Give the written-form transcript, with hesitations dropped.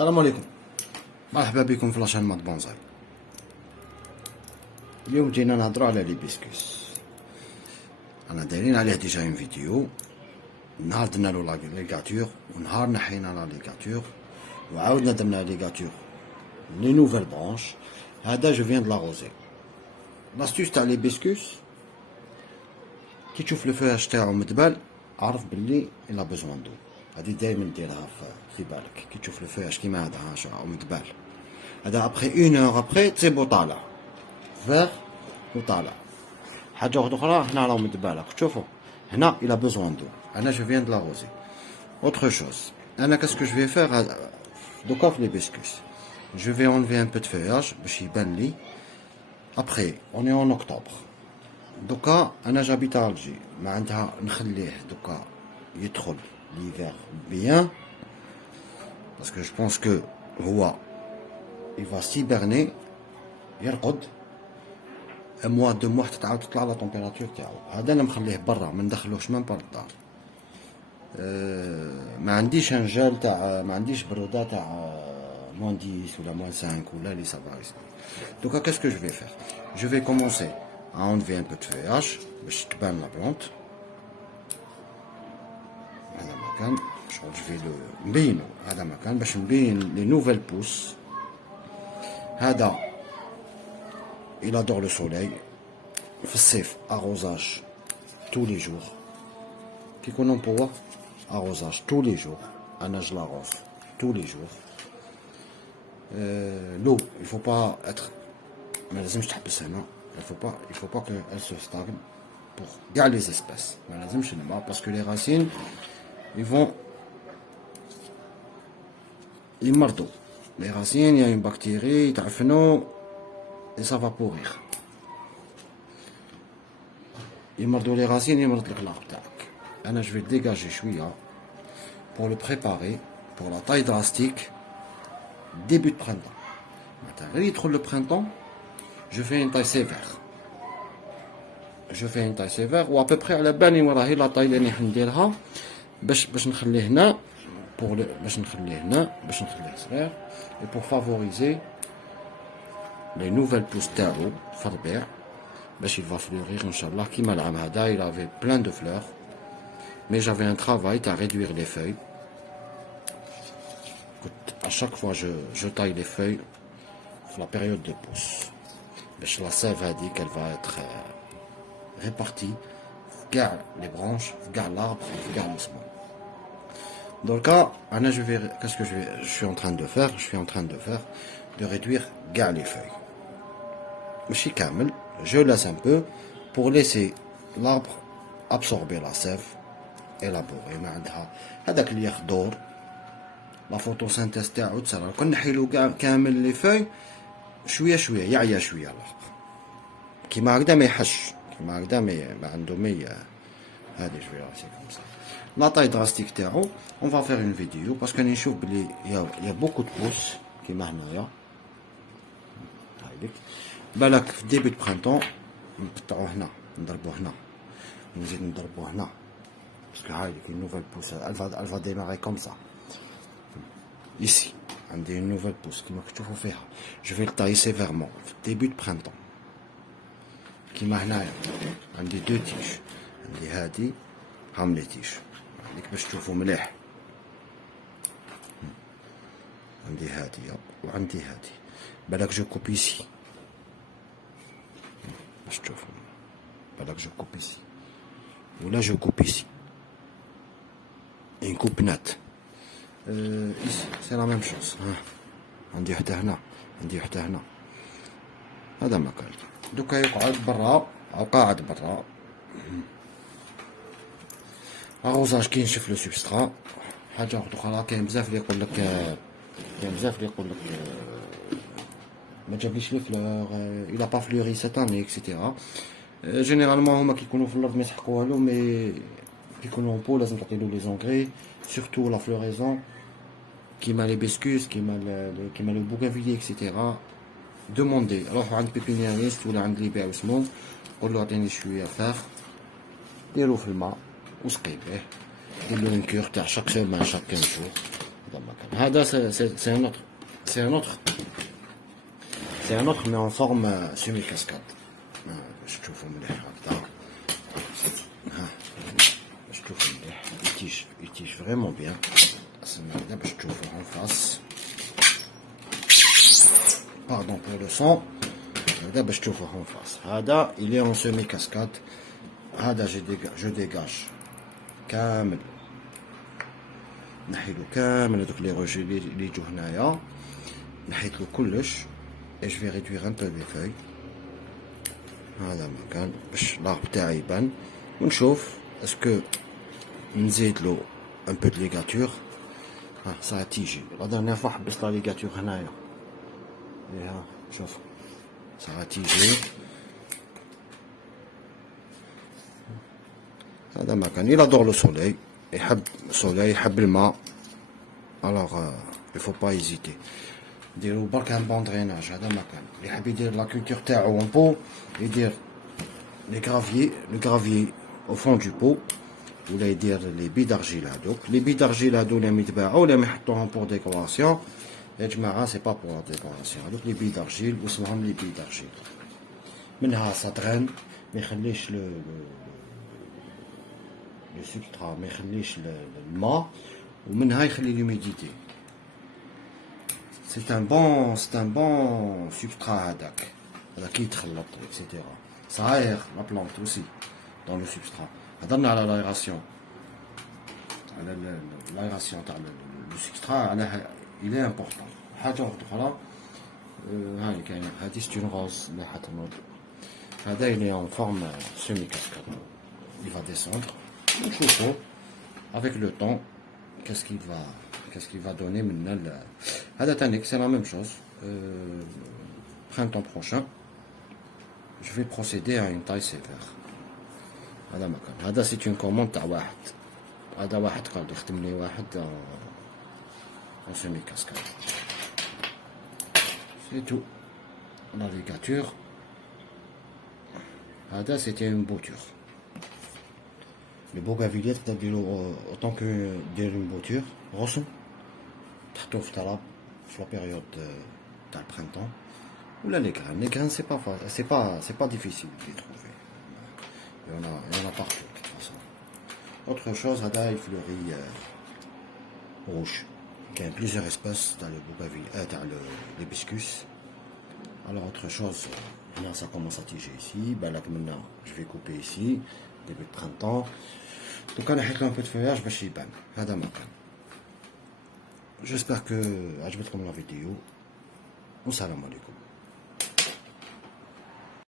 السلام عليكم، مرحبا بكم في لاشين مات بونزاي. اليوم جينا نهضروا على لي بيسكوس. انا دايرين عليه ديجا اون فيديو. نهار درنا له لا ليغاتور ونهار نحينا لا ليغاتور وعاودنا درنا ليغاتور لي نوفيل برونش. هذا جو فيان دو لاغوزي. لاستيوس تاع لي بيسكوس كي تشوف لو فواج تاعو مدبل عرف بلي الا بوزوان دو. هادي دايما ديرها في بالك كي تشوف لو فواج كيما هذا هاشا مدبل. هذا ابخي اون اور ابخي تسيبو طالع فيغ وطالع. حاجه اخرى هنا راهو مدبل راك تشوفو هنا الى بوزوان دو. انا جو فيان دو لاغوزي. اوتر شوز انا كاسكو جو في فيغ دوكا في لي بيسكوس جو في انليفي ان بو دو فواج باش يبان لي. ابخي اوني اون اوكتوبر دوكا انا جابيت الجي معناتها نخليه دوكا يدخل ليفير بيان باسكو جو بونس كو هو il va s'hiberner يرقد موا دو موا حتى تعاود تطلع لا طومبيراتور تاعو. هذا انا مخليه برا ما ندخلوش ميم با للدار. ما عنديش ان جال تاع ما عنديش بروده تاع موان 10 ولا موان 5 ولا لي سافايس. دوكا كاسكو جو في فير جو في كومونسي ا انليفي ان بو دو فeuillage باش تبان لا بلونت. هذا مكان شغل جو في نبينو. هذا مكان باش نبين لي نوفيل بوس. هذا il adore le soleil. في الصيف arrosage tous les jours. كي يكون نبوا arrosage tous les jours. انا je l'arrose tous les jours. l'eau il faut pas être ما لازمش تحبس هنا. il faut pas que elle se stagne pour كاع les espèces. ما لازمش الماء parce que les racines ils vont يمرضوا. les racines il y a une bactérie يتعفنوا et ça va pourrir. يمرضوا les racines يمرض لك l'arbre تاعك. انا je vais le dégager شويه pour le préparer pour la taille drastique début de printemps. معناتها غير يدخل le printemps je fais une taille sévère. je fais une taille sévère و à peu près على بالي وين راهي لا طاي اللي راح نديرها باش نخليه هنا باش نخليه صغير et pour favoriser les nouvelles pousses تاعو في الربيع باش il va fleurir inchallah كيما العام هذا. il avait plein de fleurs mais j'avais un travail à réduire les feuilles. à chaque fois je taille les feuilles في la période de pousse باش la sève هذيك elle va être répartie في كاع les branches في كاع l'arbre في كاع l'osman. Donc là, qu'est-ce que je suis en train de faire? Je suis en train de faire de réduire كاع les feuilles. ماشي كامل, je laisse un peu pour laisser l'arbre absorber la sève, élaborer. ما عندها هذاك اللي ياخذ دور لا فوتوسينثيز تاعو تصرا. كون نحيلو كامل لي فوي شويه شويه يعيا شويه الارض كيما هكذا ما يحش كيما هكذا ما عنده هذه شويه راسي كوم سا. لا طاي دراستيك تاعو اون فا فير اون فيديو باسكو راني نشوف بلي يا بوكو دو بوس كيما هنايا. هايديك بالك في ديبي دو برينتون نقطعو هنا نضربو هنا نزيد نضربو هنا باسكو هايديك نوفيل بوس الفا ديماري كوم سا. ici عندي une nouvelle pousse كيما كتشوفوا فيها. je vais le tailler sévèrement في début de printemps كيما هنايا. عندي دو تيش عندي هادي هام لي تيش هذيك باش تشوفوا مليح. عندي هادي وعندي هادي بالك جو كوب ici باش تشوفوا بالك جو كوب ici ولا جو كوب ici une coupe nette. ici c'est la même chose. عندي حتى هنا عندي حتى هنا. هذا مكان دوكا يقعد برا او قاعد برا. arrosage كي نشوف لو سبسترا. حاجه اخرى كاين بزاف اللي يقول لك ما جابليش لي فلور il a pas fleuri cette année etc. généralement هما كيكونوا في الارض ما يسحقوا والو مي كيكونوا اون بو لازم تعطيلو لي زونغري surtout la floraison كيما لي بيسكوس كيما لو بوغافيلي اكسيتيرا. دوموندي روحوا عند بيبينيريست ولا عند اللي يبيع وسمو قول له عطيني شويه فاخ ديرو في الماء وسقي به. دير له اون كور تاع شاك سيمان شاك 15 جور هذا c'est un autre mais en forme semi cascade باش تشوفوا مليح هكذا باش تشوفوا مليح يتيج فريمون بيان هذا باش تشوفوا en face pardon pour le son هذا باش تشوفوا en face هذا il est en semi cascade هذا je dégage كامل نحيلو كامل هذوك لي روجي اللي يجو هنايا نحيتلو كلش et je vais réduire un peu les feuilles هذا مكان باش لاغ تاعي يبان ونشوف اسكو نزيدلو un peu de ligature صا تيجي لا ديرنيير فوا حبست لا ليغاتور هنايا ها شوف صا تيجي هذا مكان il adore le soleil يحب السوليل يحب الماء الوغ يفو با ايزيتي نديرو برك ان بون دريناج هذا مكان اللي يحب يدير لا كولتور تاعو اون بو يدير لي غرافيي او فون دو بو ولا يدير لي بي دارجيل هادوك لي بي دارجيل هادو اللي يتباعو ولا يحطوهم بور ديكوراسيون يا جماعه سي با بور لا ديكوراسيون هادوك لي بي دارجيل واسمهم لي بي دارجيل منها ساتغن ما يخليش لو سبسترا ما يخليش الماء ومنها يخلي لوميديتي سي ان بون سبسترا هذاك كي يتخلط اكسيتيرا صاير لا بلانت اوسي دون لو سبسترا هضرنا على لايراسيون تاع لو سبسترا على الى امبورطون حاجه اخرى هاي كاينه هادي ستون روز اللي حتنوض هذا اللي اون فورم سيمي كاسكاد il va descendre نشوفو avec le temps qu'est-ce qu'il va donner maintenant هذا تانيك c'est la même chose printemps prochain je vais procéder à une taille sévère هذا مكان هذا c'est une commande تاع واحد هذا واحد قال يخدم لي واحد en semi cascade c'est tout la ligature هذا c'était une bouture لي بوغافيليات تقدر ديرو اوطون كو دير اون بوتور غصن تحطوه في تراب في لا بيريود تاع البرينتون ولا لي غران سي با ديفيسيل دي تروفي يونا بارتو دو فاصون اوتر شوز هذا الفلوري روج كاين بليزيور اسباس تاع لو بوغافيل تاع ليبسكوس alors autre chose là ça commence à tiger ici بالك maintenant je vais couper ici début de printemps donc انا حيت له un peu de feuillage باش يبان هذا مكان j'espère que عجبتكم لا فيديو والسلام عليكم